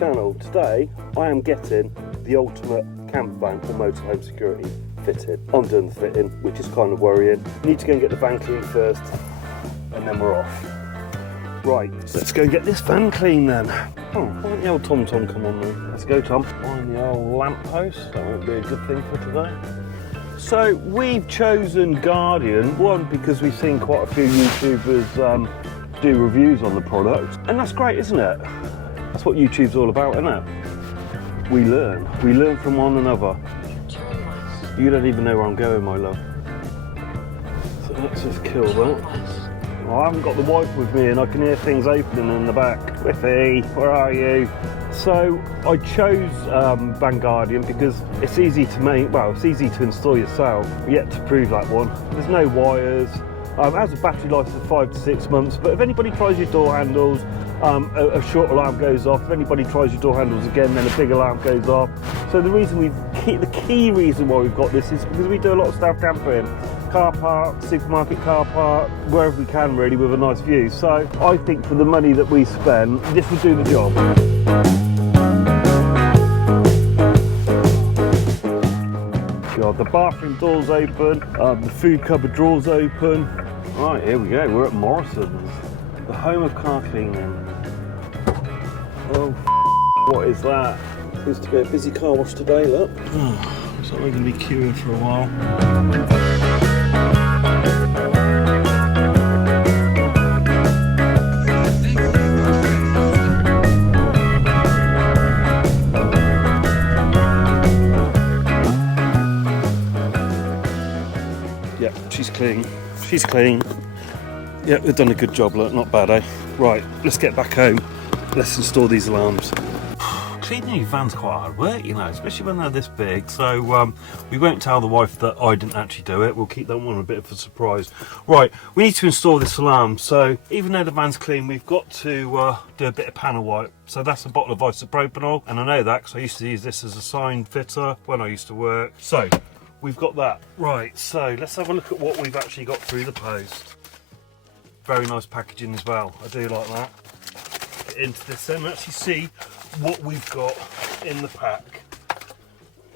channel. Today I am getting the ultimate camper van or motorhome security fitted. I'm doing the fitting, which is kind of worrying. Need to go and get the van clean first and then we're off. Right, let's go and get this van clean then. Oh, why don't the old Tom come on then? Let's go, Tom. Find the old lamppost. That won't be a good thing for today. So we've chosen Guardian, one because we've seen quite a few YouTubers do reviews on the product, and that's great, isn't it? That's what YouTube's all about, isn't it? We learn from one another. You don't even know where I'm going, my love. So let's just kill that. I haven't got the wife with me and I can hear things opening in the back. Whiffy, where are you? So I chose VanGuardian because it's easy to make, well, it's easy to install yourself, yet to prove that one. There's no wires. It has a battery life of 5 to 6 months, but if anybody tries your door handles, a short alarm goes off. If anybody tries your door handles again, then a big alarm goes off. So the key reason why we've got this is because we do a lot of staff camping. Car park, supermarket car park, wherever we can really with a nice view. So I think for the money that we spend, this will do the job. God, the bathroom door's open, the food cupboard drawer's open. Right, here we go, we're at Morrison's, the home of car cleaning. Oh, what is that? Seems to be a busy car wash today, look. Oh, looks like we're going to be queuing for a while. Yeah, she's clean. She's clean. Yeah, we've done a good job, look, not bad, eh? Right, let's get back home. Let's install these alarms. Cleaning your van's quite hard work, you know, especially when they're this big. So we won't tell the wife that I didn't actually do it. We'll keep that one a bit of a surprise. Right, we need to install this alarm. So even though the van's clean, we've got to do a bit of panel wipe. So that's a bottle of isopropanol, and I know that because I used to use this as a sign fitter when I used to work. So we've got that. Right, so let's have a look at what we've actually got through the post. Very nice packaging as well. I do like that. Get into this then and actually see what we've got in the pack.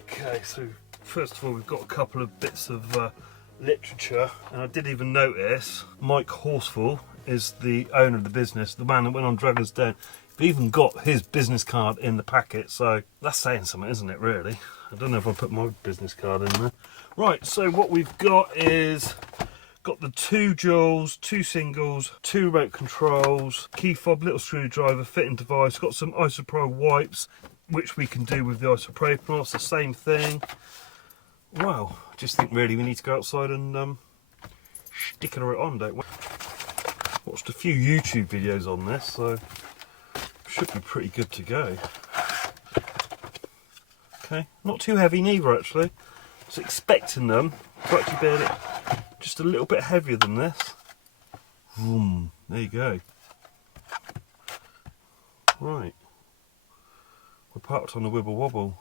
Okay, so first of all we've got a couple of bits of literature, and I did even notice Mike Horsfall is the owner of the business, the man that went on Dragon's Den. We've even got his business card in the packet, so that's saying something, isn't it, really? I don't know if I put my business card in there. Right, so what we've got is got the 2 joules, 2 singles, 2 remote controls, key fob, little screwdriver, fitting device, got some isopro wipes, which we can do with the isopropanol. It's the same thing. Wow, I just think really we need to go outside and stick it on, don't we? Watched a few YouTube videos on this, so should be pretty good to go. Okay, not too heavy neither actually. I was expecting them to actually be just a little bit heavier than this. Vroom, there you go. Right, we're parked on a wibble wobble.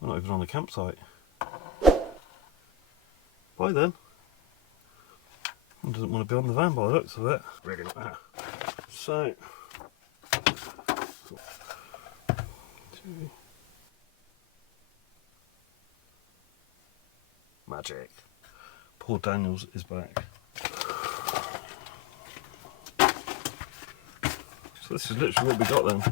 We're not even on the campsite. Bye then. He doesn't want to be on the van by the looks of it. Really like that. So, 2. Magic. Paul Daniels is back. So this is literally what we got then.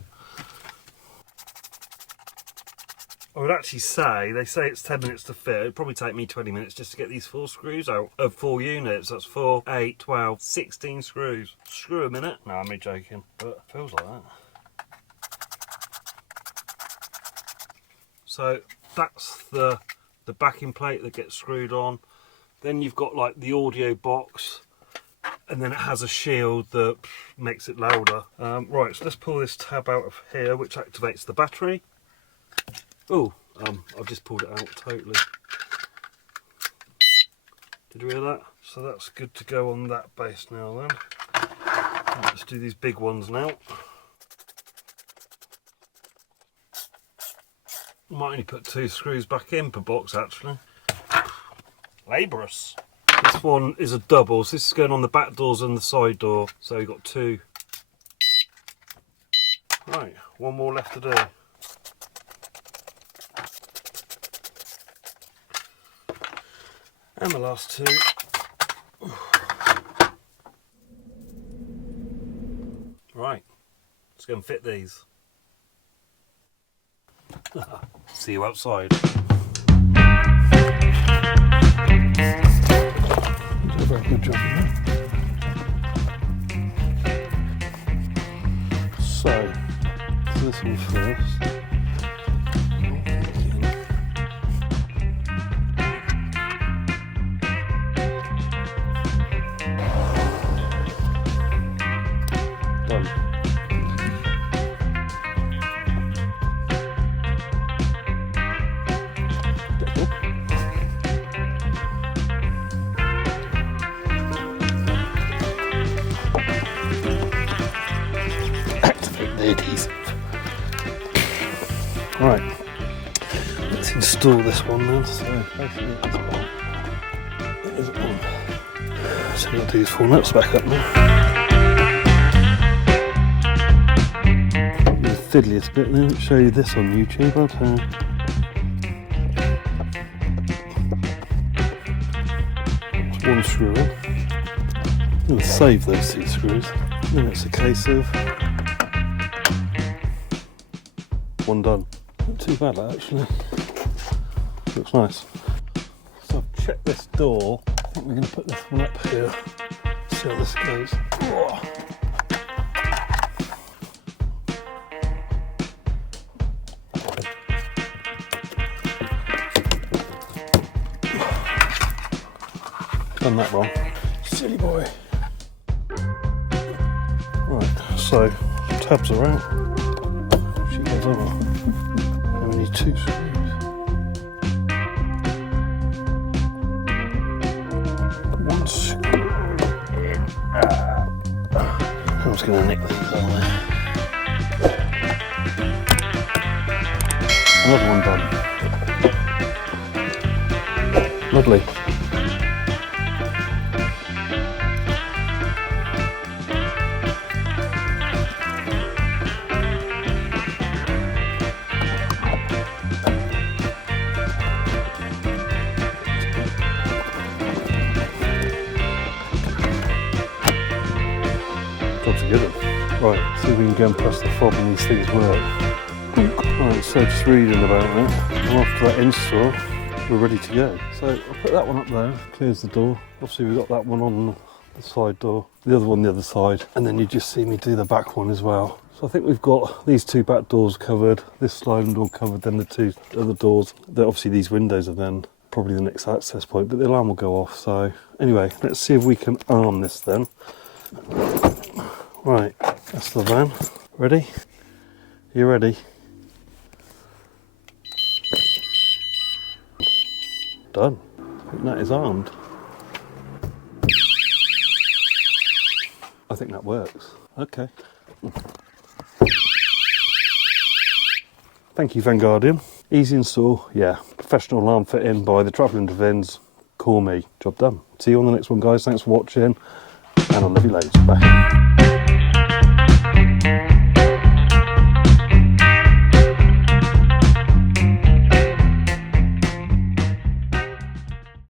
I would actually say, they say it's 10 minutes to fit. It'd probably take me 20 minutes just to get these 4 screws out of 4 units. That's 4, 8, 12, 16 screws. Screw a minute. No, I'm joking, but it feels like that. So that's the backing plate that gets screwed on. Then you've got like the audio box, and then it has a shield that makes it louder. Right, so let's pull this tab out of here, which activates the battery. Oh, I've just pulled it out totally. Did you hear that? So that's good to go on that base now then. Let's do these big ones now. Might only put 2 screws back in per box actually. Laborious. This one is a double, so this is going on the back doors and the side door. So you've got two. Right, one more left to do. And the last two. Right, let's go and fit these. See you outside. Did a very good job in there. So this one first. Done. Activate the adhesive. Right, let's install this one then. So basically it's on. It is on. So I'll do these 4 nuts back up now. The fiddliest bit now, I'll show you this on YouTube. I'll tell you. One screw in. I'm going to save those 2 screws. Then it's a case of one done. Not too bad actually. Looks nice. So I've checked this door. I think we're going to put this one up here. See how this goes. Oh. Done that wrong. Silly boy. Right, so tabs are out. She goes over. And we need 2 screws. One screw. I'm just going to nick these, aren't I? Another one done. Lovely. Right, see if we can go and press the fob and these things work. Right, so just reading about it, and after that install, we're ready to go. So I'll put that one up there, clears the door. Obviously we've got that one on the side door, the other one the other side, and then you just see me do the back one as well. So I think we've got these 2 back doors covered, this sliding door covered, then the 2 other doors. Obviously these windows are then probably the next access point, but the alarm will go off. So anyway, let's see if we can arm this then. Right, that's the van. Ready? You ready? Done. I think that is armed. I think that works. Okay. Thank you, VanGuardian. Easy install, yeah. Professional alarm fit in by the travelling to VANS. Call me. Job done. See you on the next one, guys. Thanks for watching. And I love you loads. Bye.